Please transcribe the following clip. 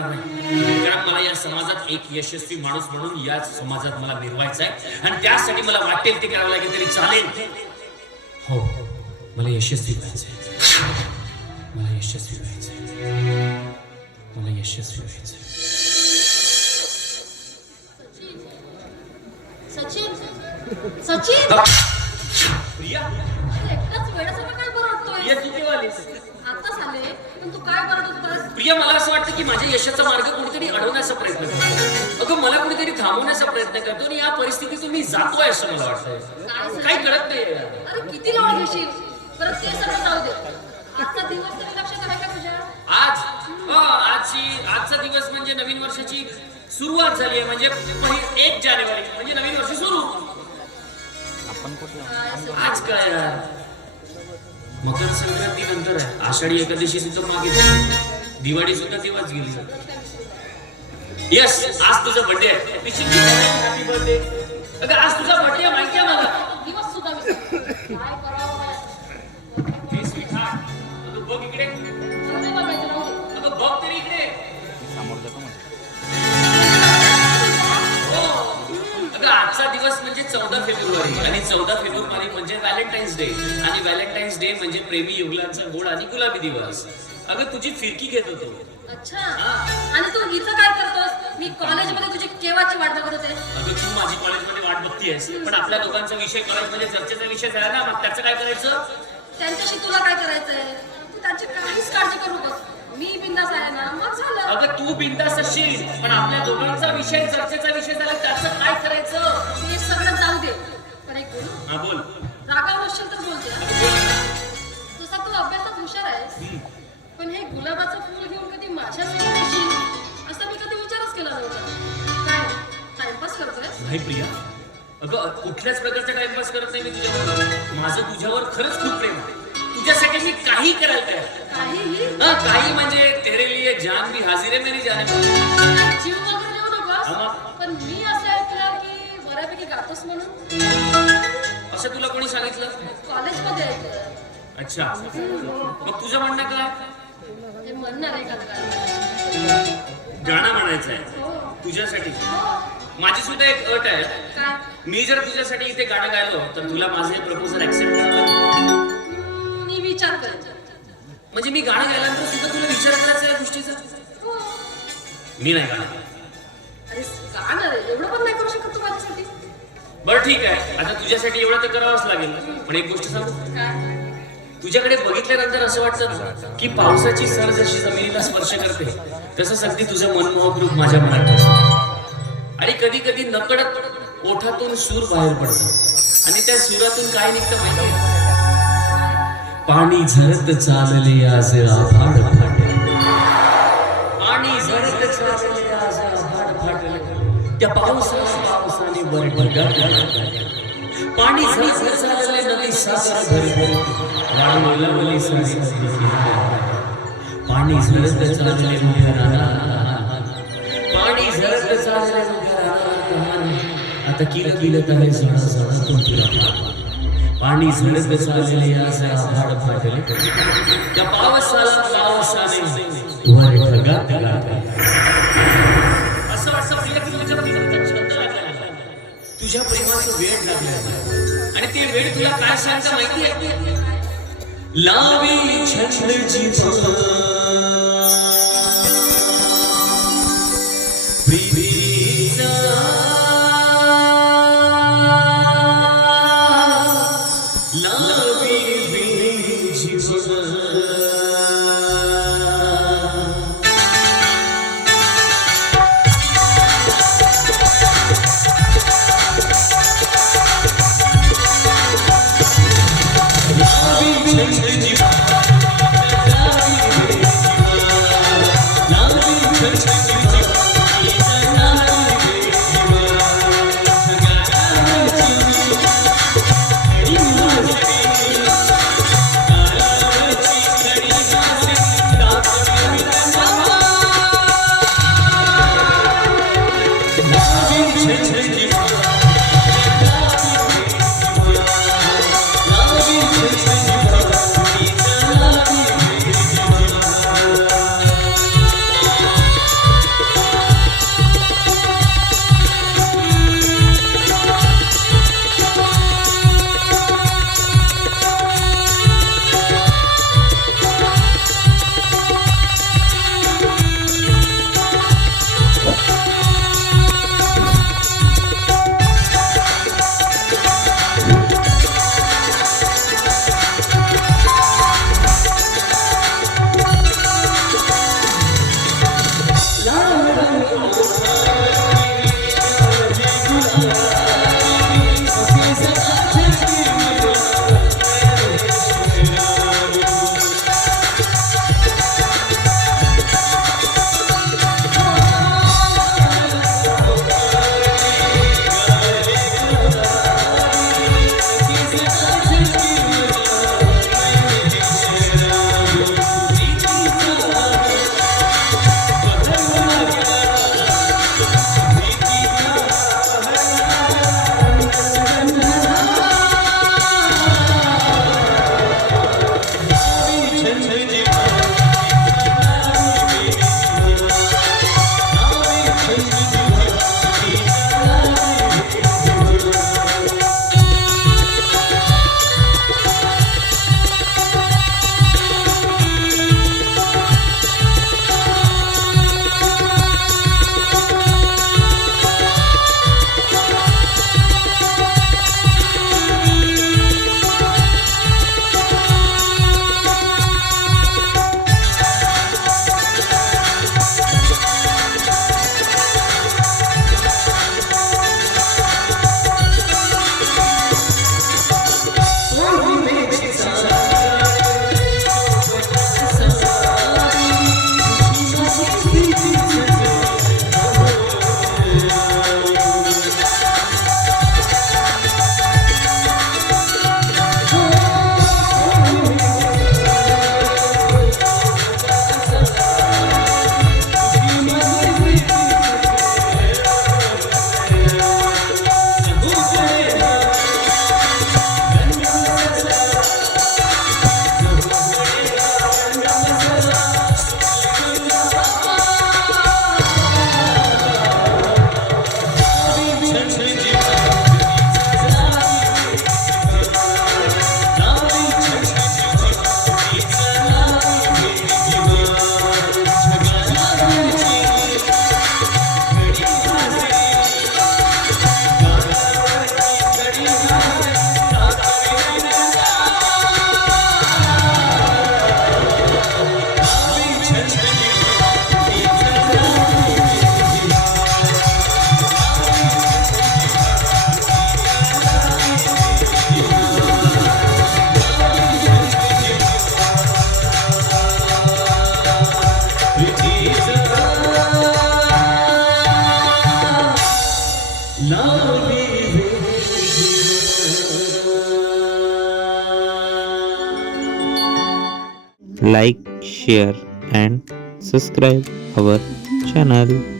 पडणार नाही, कारण मला या समाजात एक यशस्वी माणूस म्हणून याच समाजात मला मिरवायचं आहे आणि त्यासाठी मला वाटेल ते करावं लागेल तरी चालेल. हो, मला यशस्वी व्हायचंय, मला यशस्वी व्हायचंय, मला यशस्वी व्हायचंय. सचिन सचिन प्रिया, एकटाच वेळासाठी काय बरडतोय? प्रिया तू केव्हा आलीस? आताच आले, पण तू काय बरडत होतास? प्रिया, मला असं वाटतं की माझ्या यशाचा मार्ग कोणीतरी अडवण्याचा प्रयत्न करतो. अगं, मला कोणीतरी थांबवण्याचा प्रयत्न करतो आणि या परिस्थितीतून मी जातोय असं मला वाटतंय. काय काही कळत नाही. अरे किती लोड घेशील? परत ते सगळं जाऊ दे. आजचा दिवस तरी लक्षात आहे का तुझ्या? आजचा दिवस म्हणजे नवीन वर्षाची सुरुवात झाली आहे, म्हणजे 1 जानेवारी म्हणजे नवीन वर्ष सुरू. आज काय यार, मकर संक्रांती नंतर आहे, आषाढी एकादशी सुद्धा मागे झाली, दिवाळी सुद्धा तेव्हाच गेली. यस, आज तुझा बर्थडे आहे. Happy birthday. अगं, आज तुझा बर्थडे आहे माहिती आहे मला. दिवस सुद्धा काय करावं? हे स्वीटहार्ट, अगं बघ इकडे. नाही बघायचं, राहू दे. अगं बघ तरी इकडे. अगं, आजचा दिवस म्हणजे 14 फेब्रुवारी आणि 14 फेब्रुवारी म्हणजे व्हॅलेंटाईन्स डे आणि व्हॅलेंटाईन्स डे म्हणजे प्रेमी युगलांचा गोड आणि गुलाबी दिवस. अगं, तुझी फिरकी घेत होतो. अच्छा, आणि तू इथं काय करतोस? मी कॉलेजमध्ये तुझी केव्हाची वाट बघत होते. अगं, तू माझी कॉलेजमध्ये वाट बघतीयस, पण आपल्या दोघांचा विषय कॉलेजमध्ये चर्चेचा विषय झाला ना, मग त्याचं काय करायचं? त्यांच्याशी तुला काय करायचंय? तू त्यांची काहीच काळजी करू नकोस. मी बिंदास आहे ना, मग झालं. अगं, तू बिनधास्त असशील, पण आपल्या दोघांचा विषय चर्चेचा विषय झाला, त्याचं काय करायचं? हे सगळं जाऊ दे. पण एक बोलू? हा, बोल. रागावलं असेल तर बोलते. अगं, बोल ना. तसा तू अभ्यासात हुशार आहेस, पण हे गुलाबाचं फूल घेऊन कधी माझ्यासाठी देशील असा मी कधी विचारच केला नव्हता. काय टाइमपास करतोय? नाही प्रिया, अगं कुठल्याच प्रकारचा टाइमपास करत नाही मी तुझ्यावर. माझं तुझ्यावर खरंच खूप प्रेम आहे. तुझ्यासाठी मी काही करायला तयार. काहीही? काही म्हणजे तेरे लिए जान भी हाजिर है मेरी जाने. जीव वगैरे देऊ नकोस. पण मी असं ऐकलं की बऱ्यापैकी गातोस म्हणून. असं तुला कोणी सांगितलं? कॉलेजमध्ये ऐकलं. अच्छा, मग तुझं म्हणणं काय? ते म्हणणार आहे का? गाणं म्हणायचं आहे तुझ्यासाठी. माझी सुद्धा एक अट आहे. काय? मी जर तुझ्यासाठी इथे गाणं गायलो तर तुला माझं हे प्रपोजल ऍक्सेप्ट करावं? मी विचार करते. म्हणजे मी गाणं गायल्यानंतर सुद्धा तुला विचार करायचा या गोष्टीचा? हो. मी नाही गाणं. अरे गाणं रे, एवढं पण नाही करू शकत तू माझ्यासाठी. बरं ठीक आहे, आता तुझ्यासाठी एवढं तर करावंच लागेल. पण एक गोष्ट सांगू, काय? तुझ्याकडे बघितल्यानंतर असं वाटतं ना की पावसाची सर जशी जमिनीला स्पर्श करते तसंच अगदी तुझं मनमोहक रूप माझ्या मनात असतं. आणि कधी कधी नकळत ओठातून सूर बाहेर पडतात आणि त्या सुरातून काय निघतं माहिती? पाणी झरत चालले आज आभाळ फाटले, पाणी झरत चालले आज आभाळ फाटले, त्या पावसाने वर ढगात पाणी झरत चालले नदी सागर भरभर वाळवली सारी पाणी झरत चालले मोठ्या रानात, पाणी झरत चालले मोठ्या रानात, आता किलकिलत आहे जळा जळा तुला. पाणी झरत चालले आज आभाळ फाटले, त्या पावसाने वर ढगात असं वाटतं प्रिया की तुझ्या प्रेमाचा छंद लागला, तुझ्या प्रेमाचं वेड लागलं आणि ते वेड तुला काय सांगतं माहिती आहे? लावी छंद जीवा प्रीतीचा लावी जीवा like, share and subscribe our channel.